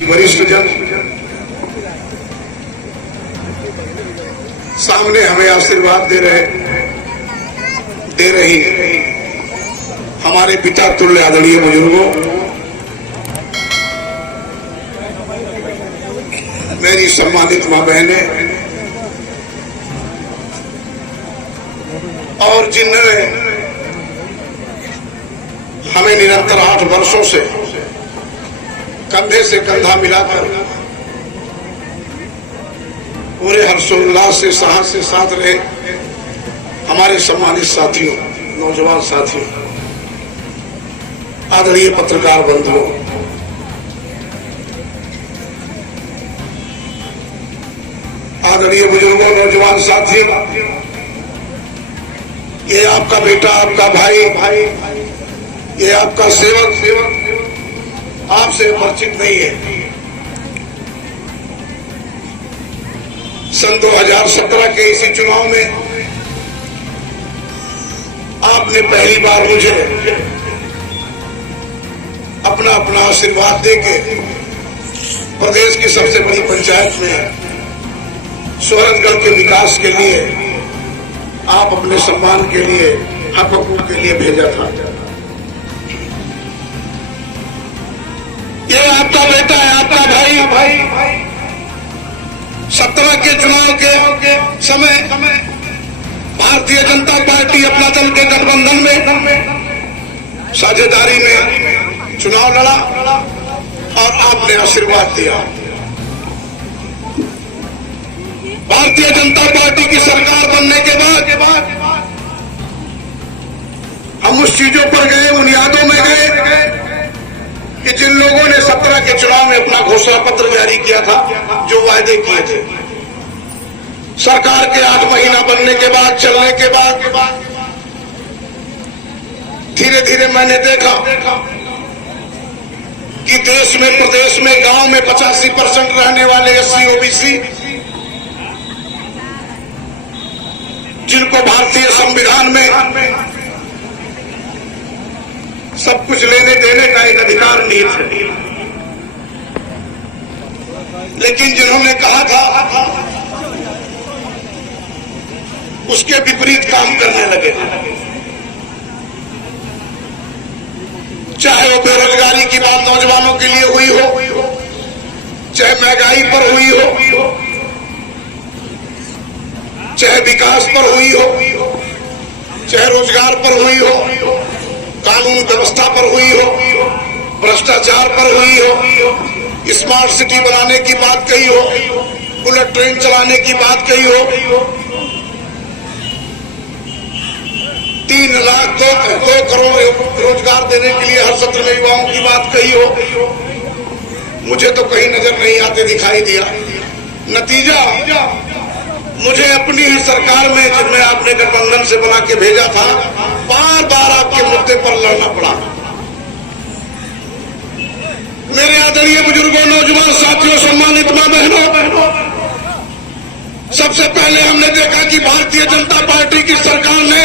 वरिष्ठ जन सामने हमें आशीर्वाद दे रही हमारे पिता तुल्य आदरणीय बुजुर्गों, मेरी सम्मानित मां बहने और जिन्होंने हमें निरंतर 8 वर्षों से कंधे से कंधा मिलाकर पूरे हर्षोल्लास से साहस से साथ रहे हमारे सम्मानित साथियों, नौजवान साथियों, आदरणीय पत्रकार बंधुओं, आदरणीय बुजुर्गों, नौजवान साथियों, ये आपका बेटा, आपका भाई, ये आपका सेवक आपसे परिचित नहीं है। सन 2017 के इसी चुनाव में आपने पहली बार मुझे अपना आशीर्वाद देके प्रदेश की सबसे बड़ी पंचायत में सोहरतगढ़ के विकास के लिए, आप अपने सम्मान के लिए, हक हकूक के लिए भेजा था। ये आपका बेटा है, आपका भाई 17 के चुनाव के समय भारतीय जनता पार्टी अपना दल के गठबंधन में साझेदारी में चुनाव लड़ा और आपने आशीर्वाद दिया। भारतीय जनता पार्टी की सरकार बनने के बाद हम उस चीजों पर गए, उन यादों में गए कि जिन लोगों ने 17 के चुनाव में अपना घोषणा पत्र जारी किया था, जो वायदे किए थे, सरकार के 8 महीना बनने के बाद, चलने के बाद धीरे धीरे मैंने देखा कि देश में, प्रदेश में, गांव में 85% रहने वाले SC OBC जिनको भारतीय संविधान में सब कुछ लेने देने का एक अधिकार नहीं है, लेकिन जिन्होंने कहा था उसके विपरीत काम करने लगे। चाहे वो बेरोजगारी की बात नौजवानों के लिए हुई हो, चाहे महंगाई पर हुई हो, चाहे विकास पर हुई हो, चाहे रोजगार पर हुई हो, कानून व्यवस्था पर हुई हो, भ्रष्टाचार पर हुई हो, स्मार्ट सिटी बनाने की बात कही हो, बुलेट ट्रेन चलाने की बात कही हो, 3 लाख 2 करोड़ रोजगार देने के लिए हर सत्र में युवाओं की बात कही हो, मुझे तो कहीं नजर नहीं आते दिखाई दिया। नतीजा मुझे अपनी ही सरकार में, जिनमें आपने गठबंधन से बना के भेजा था, बार आपके मुद्दे पर लड़ना पड़ा। मेरे आदरणीय बुजुर्गों, नौजवान साथियों, सम्मानित मां बहनों, सबसे पहले हमने देखा कि भारतीय जनता पार्टी की सरकार ने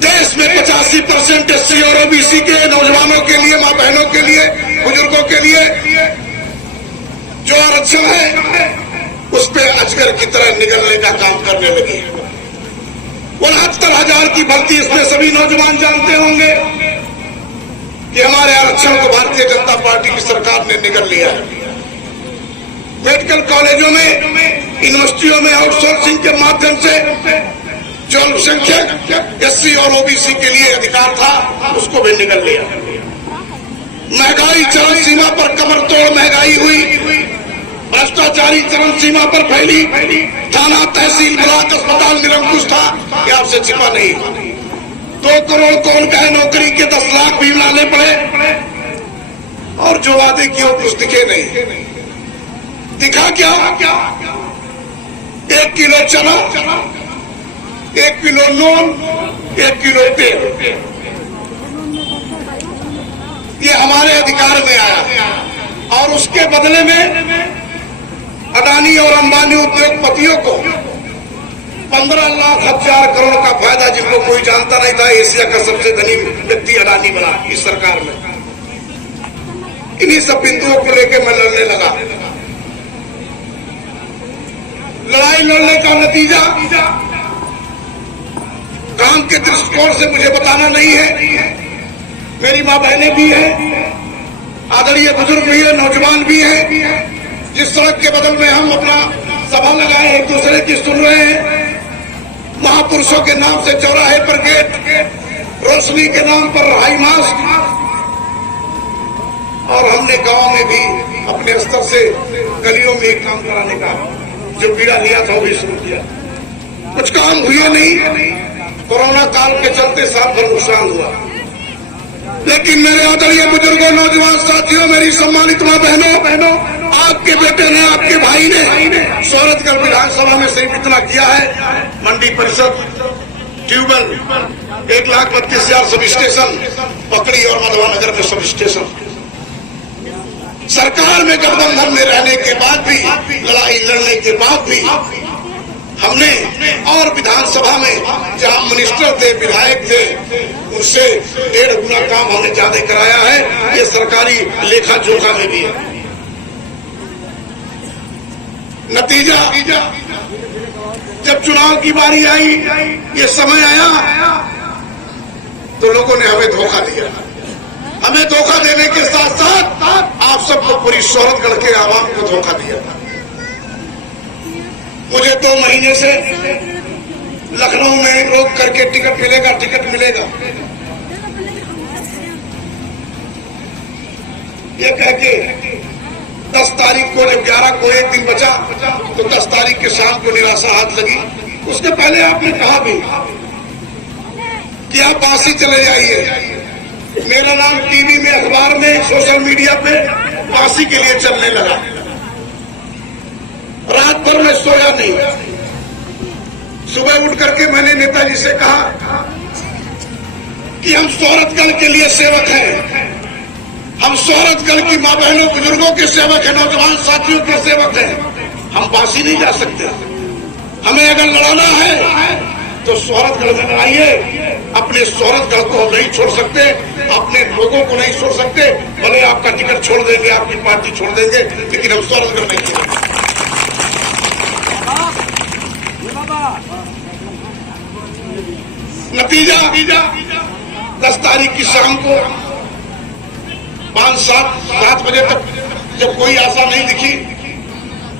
देश में 85% SC और OBC के नौजवानों के लिए, मां बहनों के लिए, बुजुर्गों के लिए जो आरक्षण है उस पे अजगर की तरह निगलने का काम करने लगी। 69,000 की भर्ती, इसमें सभी नौजवान जानते होंगे कि हमारे आरक्षण को भारतीय जनता पार्टी की सरकार ने निगल लिया है। मेडिकल कॉलेजों में, यूनिवर्सिटियों में आउटसोर्सिंग के माध्यम से जो अल्पसंख्यक SC और OBC के लिए अधिकार था, उसको भी निगल लिया। महंगाई चरम सीमा पर, कमर तोड़ महंगाई हुई, भ्रष्टाचारी चरम सीमा पर फैली, थाना, तहसील, ब्लॉक, अस्पताल निरंकुश था, ये आपसे छिपा नहीं। 2 करोड़ कौन कहे नौकरी के 10 लाख भी लाने पड़े, और जो वादे किए कुछ दिखे नहीं। दिखा क्या? 1 किलो चना, 1 किलो नून, 1 किलो तेल, ये हमारे अधिकार में आया, और उसके बदले में अडानी और अंबानी उद्योगपतियों को 15 लाख 1000 करोड़ का फायदा, जिनको कोई जानता नहीं था, एशिया का सबसे धनी व्यक्ति अडानी बना इस सरकार में। इन्हीं सब बिंदुओं को लेकर मैं लड़ने लगा। लड़ाई लड़ने का नतीजा काम के दृष्टिकोण से मुझे बताना नहीं है। मेरी मां बहनें भी हैं, आदरणीय बुजुर्ग भी है, नौजवान भी हैं। जिस सड़क के बदल में हम अपना सभा लगाए एक दूसरे की सुन रहे हैं, महापुरुषों के नाम से चौराहे पर गेट, रोशनी के नाम पर हाई मास्क, और हमने गांव में भी अपने स्तर से गलियों में एक काम कराने का जो बीड़ा लिया था वो भी शुरू किया। कुछ काम हुए नहीं, कोरोना काल के चलते साल भर नुकसान हुआ। लेकिन मेरे आदरणीय बुजुर्गों, नौजवान साथियों, मेरी सम्मानित मां बहनों, आपके बेटे ने, आपके भाई ने शौरतगढ़ विधानसभा में सिर्फ इतना किया है, मंडी परिषद, ट्यूबवेल, 1,32,000 सब स्टेशन, पकड़ी और मधवानगर में सब स्टेशन। सरकार में गठबंधन में रहने के बाद भी, लड़ाई लड़ने के बाद भी हमने, और विधानसभा में जहां मिनिस्टर थे, विधायक थे, उससे 1.5 गुना काम हमने ज्यादा कराया है। ये सरकारी लेखा जोखा में भी है। नतीजा, जब चुनाव की बारी आई, ये समय आया, तो लोगों ने हमें धोखा दिया। हमें धोखा देने के साथ साथ आप सबको, पूरी शौरतगढ़ के आवाम को धोखा दिया। मुझे 2 महीने से लखनऊ में रोक करके टिकट मिलेगा ये कह के 10 तारीख को, जब 11 को एक दिन बचा, तो 10 तारीख के शाम को निराशा हाथ लगी। उसके पहले आपने कहा भी कि आप वासी चले जाइए। मेरा नाम टीवी में, अखबार में, सोशल मीडिया पे वासी के लिए चलने लगा। रात भर में सोया नहीं। सुबह उठ करके मैंने नेताजी से कहा कि हम शौरतगढ़ के लिए सेवक हैं, हम शौरतगढ़ की मां बहनों, बुजुर्गों के सेवक हैं, नौजवान साथियों के सेवक हैं। हम वासी नहीं जा सकते। हमें अगर लड़ाना है तो शौरतगढ़ में लड़ाइए। अपने शौरतगढ़ को हम नहीं छोड़ सकते, अपने लोगों को नहीं छोड़ सकते। भले आपका टिकट छोड़ देंगे, आपकी पार्टी छोड़ देंगे, लेकिन हम शौरतगढ़ नहीं छोड़ेंगे। नतीजा 10 तारीख की शाम को 5-7 बजे तक जब कोई आशा नहीं दिखी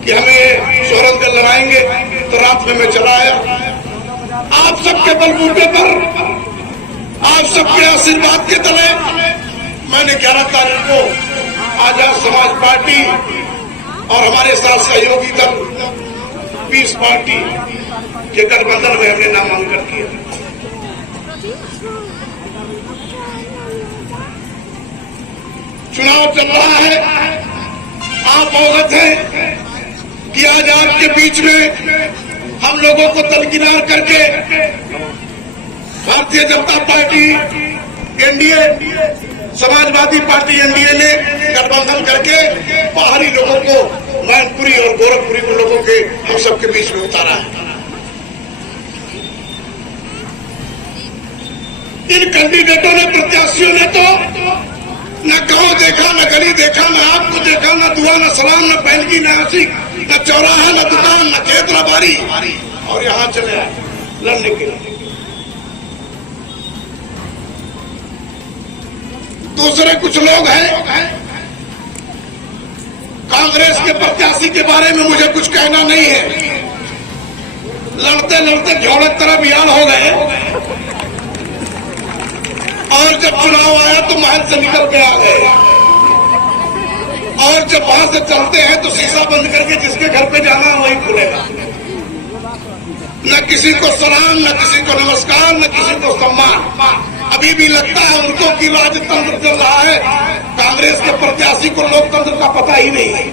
कि हमें शौरतगढ़ लड़ाएंगे, तो रात में मैं चला आया। आप सबके बलबूते पर, आप सबके आशीर्वाद के तले मैंने 11 तारीख को आजाद समाज पार्टी और हमारे साथ सहयोगी दल पीस पार्टी के गठबंधन में हमने नामांकन किया। चुनाव चल रहा है, आप अवगत हैं कि आज आपके बीच में हम लोगों को दरकिनार करके Bharatiya Janata party, NDA, Samajwadi party NDA ने गठबंधन करके बाहरी लोगों को, मैनपुरी और गोरखपुरी के लोगों के, हम सबके बीच में उतारा है। इन कैंडिडेटों ने, प्रत्याशियों ने तो न गांव देखा, न गली देखा, न आपको देखा, न दुआ, न सलाम, न पहनगी, न आशिक, न चौराहा, न दुकान, न खेत, न बारी, और यहां चले आए लड़ने के लिए। दूसरे कुछ लोग हैं, कांग्रेस के प्रत्याशी के बारे में मुझे कुछ कहना नहीं है। लड़ते लड़ते झोड़क तरह बियान हो गए, और जब चुनाव आया तो महल से निकल के आ गए, और जब वहां से चलते हैं तो शीशा बंद करके जिसके घर पे जाना वही खुलेगा। न किसी को सलाम, न किसी को नमस्कार, न किसी को सम्मान। अभी भी लगता है उनको कि राजतंत्र चल रहा है, कांग्रेस के प्रत्याशी को लोकतंत्र का पता ही नहीं है।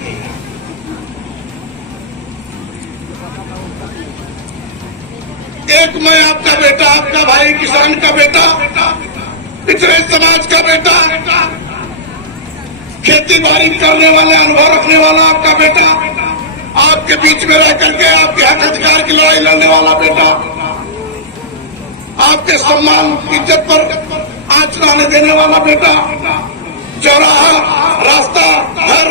एक मैं आपका बेटा, आपका भाई, किसान का बेटा, पिछड़े समाज का बेटा, खेती बाड़ी करने वाले, अनुभव रखने वाला आपका बेटा, आपके बीच में रह करके आपके हक अधिकार की लड़ाई लड़ने वाला बेटा, आपके सम्मान इज्जत पर आंच लाने देने वाला बेटा, चौराहा, रास्ता, घर,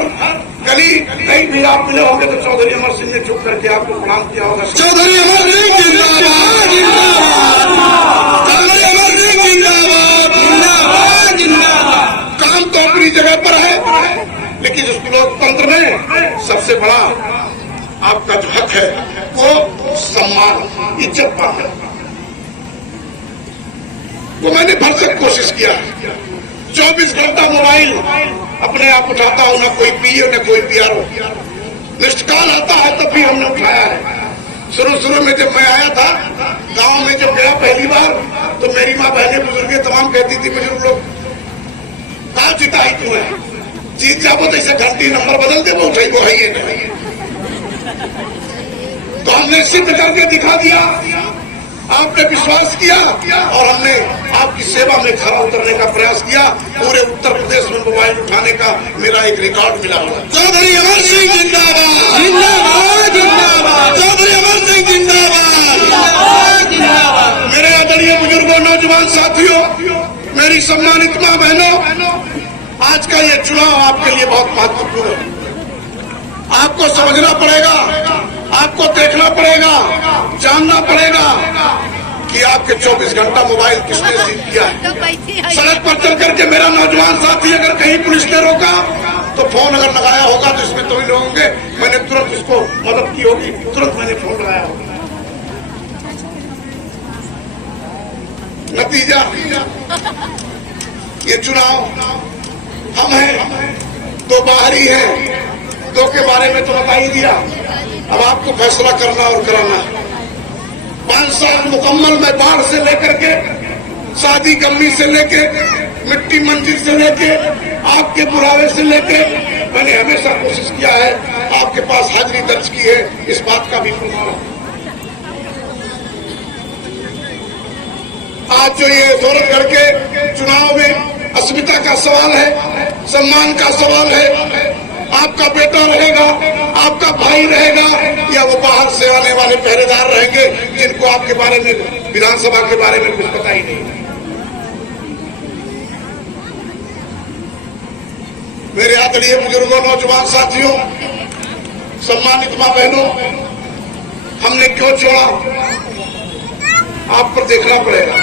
गली, कहीं भी आप मिले होंगे तो चौधरी अमर सिंह ने चुप करके आपको प्रणाम किया होगा। चौधरी अमर सिंह जिंदाबाद, चौधरी अमर सिंह जिंदाबाद, जिंदाबाद, जिंदाबाद। काम तो अपनी जगह पर है, लेकिन इस लोकतंत्र में सबसे बड़ा आपका जो हक है वो सम्मान, इज्जत पाना। वो मैंने भरसक कोशिश किया। 24 घंटा मोबाइल अपने आप उठाता हूं, ना कोई पीओ न कोई पीआरओ। मिस्ड कॉल आता है तब भी हमने उठाया है। शुरू में जब मैं आया था गांव में, जब गया पहली बार, तो मेरी माँ बहनें बुजुर्गें तमाम कहती थी, बुजुर्ग लोग कहा जिताई तू है, जीत जाओ तो इसे घंटी नंबर बदल दे, वो उठाई वो है ये नहीं। तो हमने सिद्ध करके दिखा दिया, आपने विश्वास किया और हमने आपकी सेवा में खरा उतरने का प्रयास किया। पूरे उत्तर प्रदेश में मोबाइल उठाने का मेरा एक रिकॉर्ड मिला हुआ। चौधरी अमर सिंह जिंदाबाद, जिंदाबाद, जिंदाबाद, चौधरी अमर सिंह जिंदाबाद, जिंदाबाद, जिंदाबाद। मेरे आदरणीय बुजुर्गों, नौजवान साथियों, मेरी सम्मानित मां बहनों, आज का ये चुनाव आपके लिए बहुत महत्वपूर्ण है। आपको समझना पड़ेगा, आपको देखना पड़ेगा, जानना पड़ेगा कि आपके 24 घंटा मोबाइल किसने सीज किया है। सड़क पर चल करके मेरा नौजवान साथी अगर कहीं पुलिस ने रोका तो फोन अगर लगाया होगा तो इसमें तो ही लोग होंगे, मैंने तुरंत उसको मदद की होगी, तुरंत मैंने फोन लगाया होगा। नतीजा ये चुनाव हम हैं, दो बाहरी हैं, दो के बारे में तो बता ही दिया। अब आपको फैसला करना और कराना है। 5 साल मुकम्मल में बाढ़ से लेकर के, शादी कमी से लेके, मिट्टी मंजिल से लेके, आग के बुरावे से लेके, मैंने हमेशा कोशिश किया है, आपके पास हाजिरी दर्ज की है, इस बात का भी प्रमाण है। आज जो ये सूरतगढ़ के चुनाव में अस्मिता का सवाल है, सम्मान का सवाल है, आपका बेटा रहेगा, आपका भाई रहेगा, या वो बाहर से आने वाले पहरेदार रहेंगे जिनको आपके बारे में, विधानसभा के बारे में कुछ पता ही नहीं। मेरे आदरणीय बुजुर्गों, नौजवान साथियों, सम्मानित मां बहनों, हमने क्यों छोड़ा आप पर देखना पड़ेगा।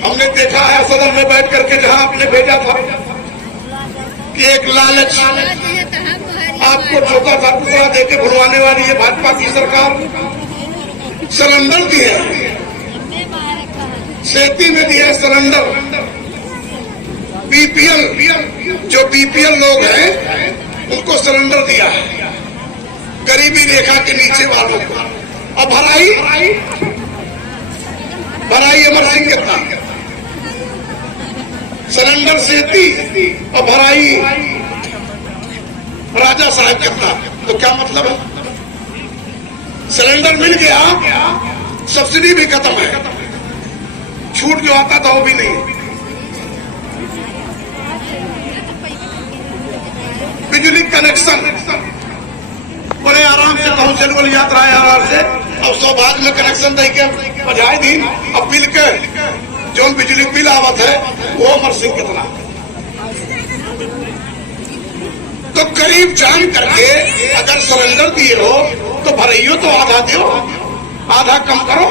हमने देखा है सदन में बैठ करके, जहां आपने भेजा था कि एक लालच आपको छोटा सा टुकड़ा देके भुलवाने वाली है भाजपा की सरकार। सिलेंडर दिए, सेती में दिया सिलेंडर। बीपीएल, जो बीपीएल लोग हैं उनको सिलेंडर दिया है, गरीबी रेखा के नीचे वालों को। अब भराई अमर सिंह के था, सिलेंडर सेती और भराई राजा साहब का था। तो क्या मतलब है? सिलेंडर मिल गया, सब्सिडी भी खत्म है, छूट जो आता था वो भी नहीं। बिजली कनेक्शन बड़े आराम से पहुंचने वाली यात्रा है आराम से। अब सौभाग्य में कनेक्शन दे के बजाय दिन, अब बिल के जो बिजली बिल आवत है वो अमर सिंह कितना। तो करीब जान करके अगर सिलेंडर दिए हो तो भराइयो तो आधा दो, आधा कम करो।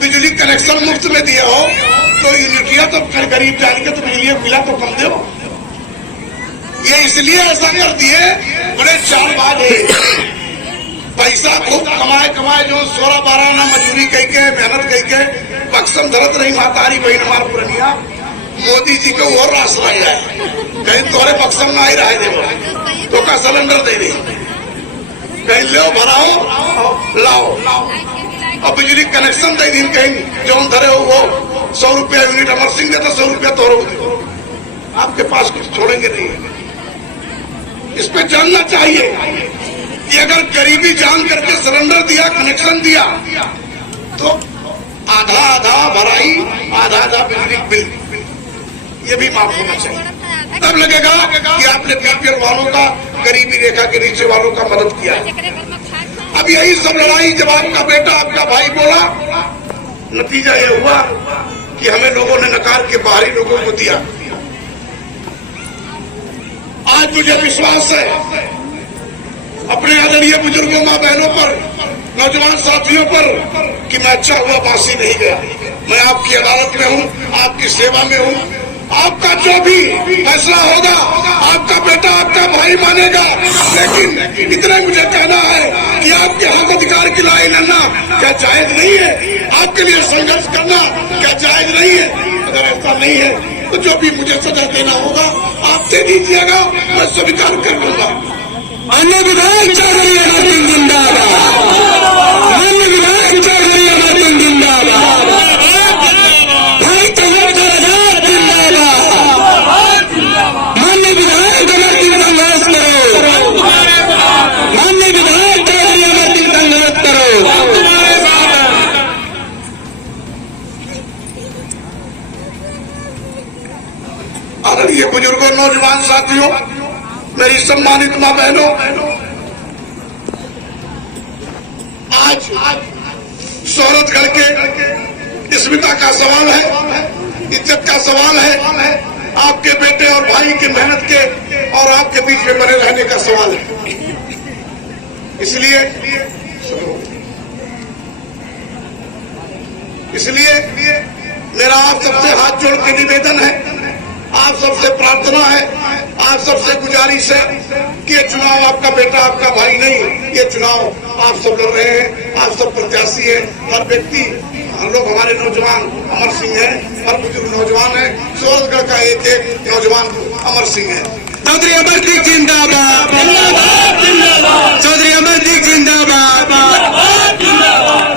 बिजली कनेक्शन मुफ्त में दिए हो तो यूनिटिया तो गरीब जान के तो बिजली बिला तो कम दो। ये इसलिए ऐसा कर दिए, बड़े चालबाज है। पैसा खूब कमाए जो 16-12 आना मजूरी कह के, मेहनत कह के बक्सम धरत रही मातारी बहन हमार पुरनिया। मोदी जी को और रास रह जाए, कहीं तोरे बक्सम ना ही रहे दे तो का सिलेंडर दे दी, कहीं लो भराओ लाओ। और बिजली कनेक्शन दे दी, कहीं जो धरे हो वो 100 रुपया यूनिट अमर सिंह देता, 100 रुपया तोरो आपके पास कुछ छोड़ेंगे नहीं। इस पे जानना चाहिए कि अगर गरीबी जान करके सिलेंडर दिया, कनेक्शन दिया, तो आधा आधा भराई, आधा आधा बिजली बिल, ये भी माफ होना चाहिए। तब लगेगा कि आपने बीपीएल वालों का, गरीबी रेखा के नीचे वालों का मदद किया। अब यही सब लड़ाई जब आपका बेटा, आपका भाई बोला, नतीजा ये हुआ कि हमें लोगों ने नकार के बाहरी लोगों को दिया। आज मुझे विश्वास है अपने आदरणीय बुजुर्गों मां बहनों पर, नौजवान साथियों पर कि मैं अच्छा हुआ बासी नहीं गया। मैं आपकी अदालत में हूं, आपकी सेवा में हूं। आपका जो भी फैसला होगा आपका बेटा आपका भाई मानेगा, लेकिन इतना मुझे कहना है कि आपके हक अधिकार की लड़ाई लड़ना क्या जायज नहीं है? आपके लिए संघर्ष करना क्या जायज नहीं है? अगर ऐसा नहीं है तो जो भी मुझे सजा देना होगा आप दे दीजिएगा, मैं स्वीकार कर लूंगा। अन्य विधायक चौधरी अमर सिंह जिंदाबाद, अन्य विधायक चौधरी अमर सिंह जिंदाबाद, भाई तंवर आजाद जिंदाबाद, मान्य विधायक अमर सिंह संघर्ष करो, मान्य विधायक चौधरी अमर सिंह संघर्ष करो। आदरणीय बुजुर्गों, नौजवान साथियों, मेरी सम्मानित मां बहनों, आज शोहरतगढ़ के स्मिता का सवाल है, इज्जत का सवाल है, आपके बेटे और भाई की मेहनत के और आपके बीच में बने रहने का सवाल है। इसलिए मेरा आप सबसे हाथ जोड़ के निवेदन है, आप सबसे प्रार्थना है, आप सबसे गुजारिश है कि ये चुनाव आपका बेटा आपका भाई नहीं, ये चुनाव आप सब लड़ रहे हैं, आप सब प्रत्याशी हैं। हर व्यक्ति, हम लोग हमारे नौजवान अमर सिंह है, हर बुजुर्ग नौजवान है, शोहरतगढ़ का एक एक नौजवान अमर सिंह है। चौधरी अमर सिंह जिंदाबाद, चौधरी अमर सिंह जिंदाबाद,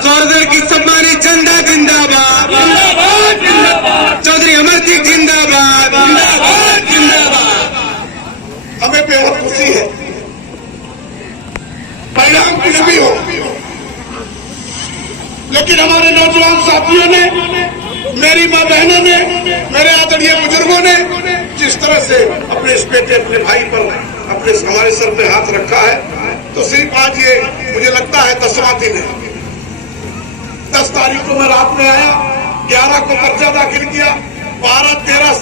शोहरतगढ़ की सम्मानित जनता जिंदाबाद, चौधरी अमर सिंह जिंदाबाद, हमें बेहद खुशी है, परिणाम कुछ भी हो, लेकिन हमारे नौजवान साथियों ने, मेरी मां बहनों ने, मेरे आदरणीय बुजुर्गों ने जिस तरह से अपने इस बेटे अपने भाई पर अपने हमारे सर पे हाथ रखा है, तो सिर्फ आज ये मुझे लगता है 10वां दिन है। 10 तारीख को मैं रात में आया, 11 को पर्चा दाखिल किया, 12-13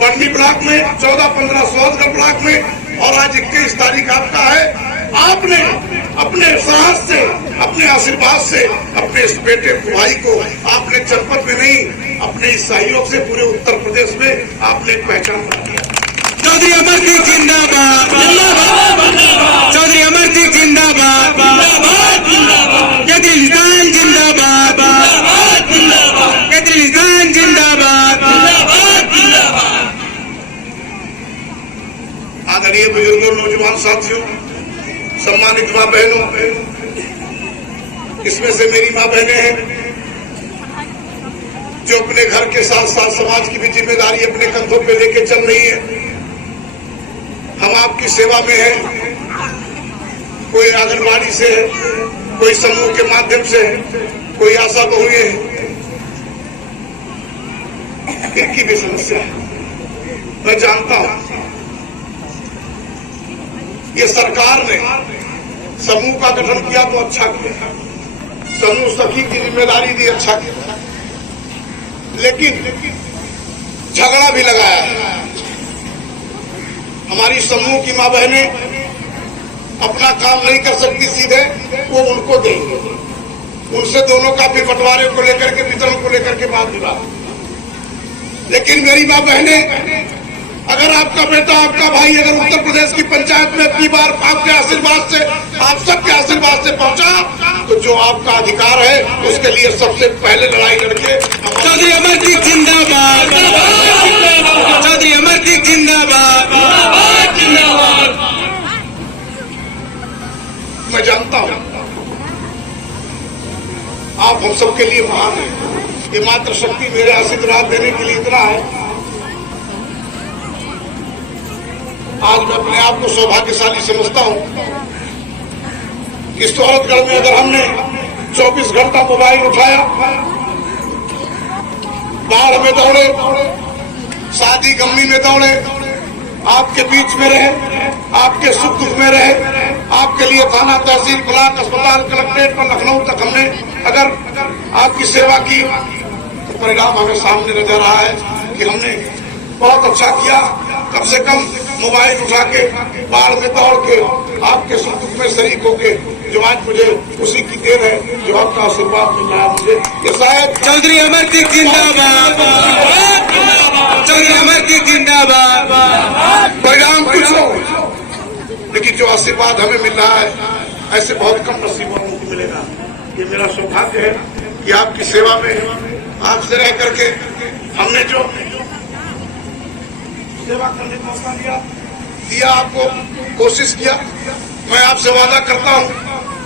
पढ़नी ब्लॉक में, 14-15 शोहरतगढ़ ब्लॉक में, और आज 21 तारीख आपका है। आपने अपने साहस से, अपने आशीर्वाद से अपने इस बेटे भाई को आपने जनपद में नहीं, अपने इस सहयोग से पूरे उत्तर प्रदेश में आपने पहचान बना दिया। चौधरी अमर सिंह जिंदाबाद, चौधरी अमर सिंह जिंदाबाद, केजरी निशान जिंदाबाद, केजरी निशान जिंदाबाद। आदरणीय बुजुर्गों, नौजवान साथियों, सम्मानित मां बहनों, इसमें से मेरी मां बहनें हैं जो अपने घर के साथ साथ समाज की भी जिम्मेदारी अपने कंधों पे लेके चल रही है। हम आपकी सेवा में हैं, कोई आंगनबाड़ी से है, कोई समूह के माध्यम से है, कोई आशा बहुएं हैं, इनकी भी समस्या है, मैं जानता हूं। ये सरकार ने समूह का गठन किया तो अच्छा किया, समूह सखी की जिम्मेदारी दी, अच्छा किया, लेकिन झगड़ा भी लगाया है। हमारी समूह की मां बहनें अपना काम नहीं कर सकती सीधे, वो उनको देंगे, उनसे दोनों का फिर बंटवारे को लेकर के, वितरण को लेकर के बात विवाद। लेकिन मेरी मां बहनें, अगर आपका बेटा आपका भाई अगर उत्तर प्रदेश की पंचायत में अपनी बार आपके आशीर्वाद से, आप सबके आशीर्वाद से पहुंचा, तो जो आपका अधिकार है उसके लिए सबसे पहले लड़ाई लड़के। चौधरी अमर सिंह जिंदाबाद, चौधरी अमर सिंह जिंदाबाद। मैं जानता हूं आप हम सबके लिए महान हैं, ये मात्र शक्ति मेरे आशीर्वाद देने के लिए इतना है। आज मैं अपने आप को सौभाग्यशाली समझता हूं कि शोहरतगढ़ में अगर हमने 24 घंटा मोबाइल उठाया, बाढ़ में दौड़े, शादी गमी में दौड़े, आपके बीच में रहे, आपके सुख दुख में रहे, आपके लिए थाना, तहसील, ब्लॉक, अस्पताल, कलेक्ट्रेट पर लखनऊ तक हमने अगर आपकी सेवा की, तो परिणाम हमें सामने नजर रहा है कि हमने बहुत अच्छा किया। कम से कम मोबाइल उठा के बाढ़ में दौड़ के आपके सुख दुख में शरीक होके जो आज मुझे उसी की देर है जो आपका आशीर्वाद मिल रहा है मुझे। ये शायद चौधरी अमर सिंह जिंदाबाद, चौधरी अमर सिंह जिंदाबाद। परिणाम कुछ हो, लेकिन जो आशीर्वाद हमें मिल रहा है ऐसे बहुत कम नसीब वालों को मिलेगा। ये मेरा सौभाग्य है कि आपकी सेवा में आपसे रह करके हमने जो सेवा करने का मौका दिया आपको कोशिश किया। मैं आपसे वादा करता हूं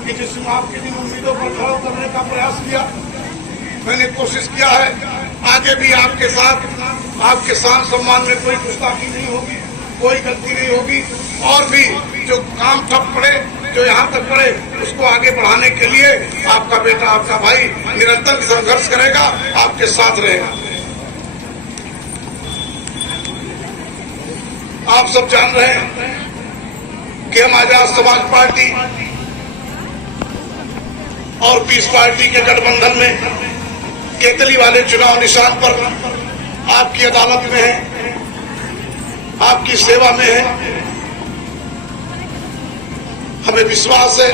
कि जिसमें आपके दिन उम्मीदों पर खड़ा करने का प्रयास किया, मैंने कोशिश किया है आगे भी आपके साथ आपके शान सम्मान में कोई गुस्ताखी नहीं होगी, कोई गलती नहीं होगी, और भी जो काम ठप पड़े जो यहाँ तक पड़े उसको आगे बढ़ाने के लिए आपका बेटा आपका भाई निरंतर संघर्ष करेगा, आपके साथ रहेगा। आप सब जान रहे हैं कि हम आजाद समाज पार्टी और पीस पार्टी के गठबंधन में केतली वाले चुनाव निशान पर आपकी अदालत में है, आपकी सेवा में है। हमें विश्वास है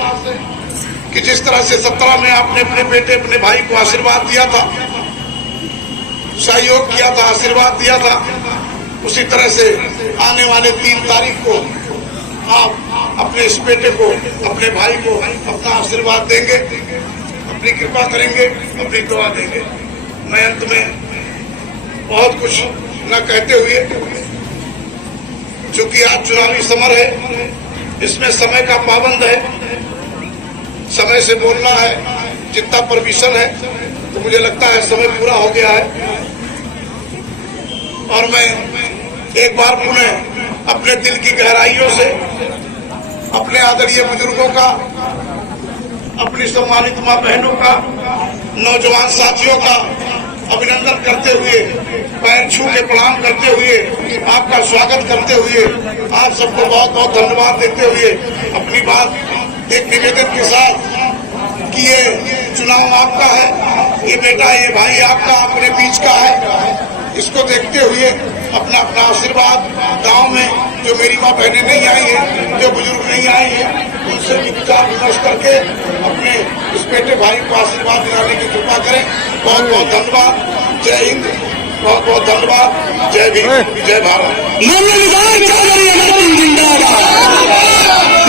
कि जिस तरह से 17 में आपने अपने बेटे अपने भाई को आशीर्वाद दिया था, सहयोग किया था, आशीर्वाद दिया था, उसी तरह से आने वाले 3 तारीख को आप अपने इस बेटे को अपने भाई को अपना आशीर्वाद देंगे, अपनी कृपा करेंगे, अपनी दुआ देंगे। मैं अंत में बहुत कुछ न कहते हुए, चूंकि आज चुनावी समर है, इसमें समय का पाबंद है, समय से बोलना है, जितना परमिशन है, तो मुझे लगता है समय पूरा हो गया है। और मैं एक बार पुनः अपने दिल की गहराइयों से अपने आदरणीय बुजुर्गों का, अपनी सम्मानित मां बहनों का, नौजवान साथियों का अभिनंदन करते हुए, पैर छू के प्रणाम करते हुए, आपका स्वागत करते हुए, आप सबको बहुत बहुत धन्यवाद देते हुए अपनी बात एक निवेदन के साथ कि ये चुनाव आपका है, ये बेटा ये भाई आपका अपने बीच का है, इसको देखते हुए अपना अपना आशीर्वाद गांव में जो मेरी माँ बहनें नहीं आई हैं, जो बुजुर्ग नहीं आए हैं, उनसे विचार विमर्श करके अपने इस बेटे भाई को आशीर्वाद दिलाने की कृपा करें। बहुत बहुत धन्यवाद। जय हिंद, बहुत बहुत धन्यवाद। जय भीम, जय भारत। जिंदाबाद।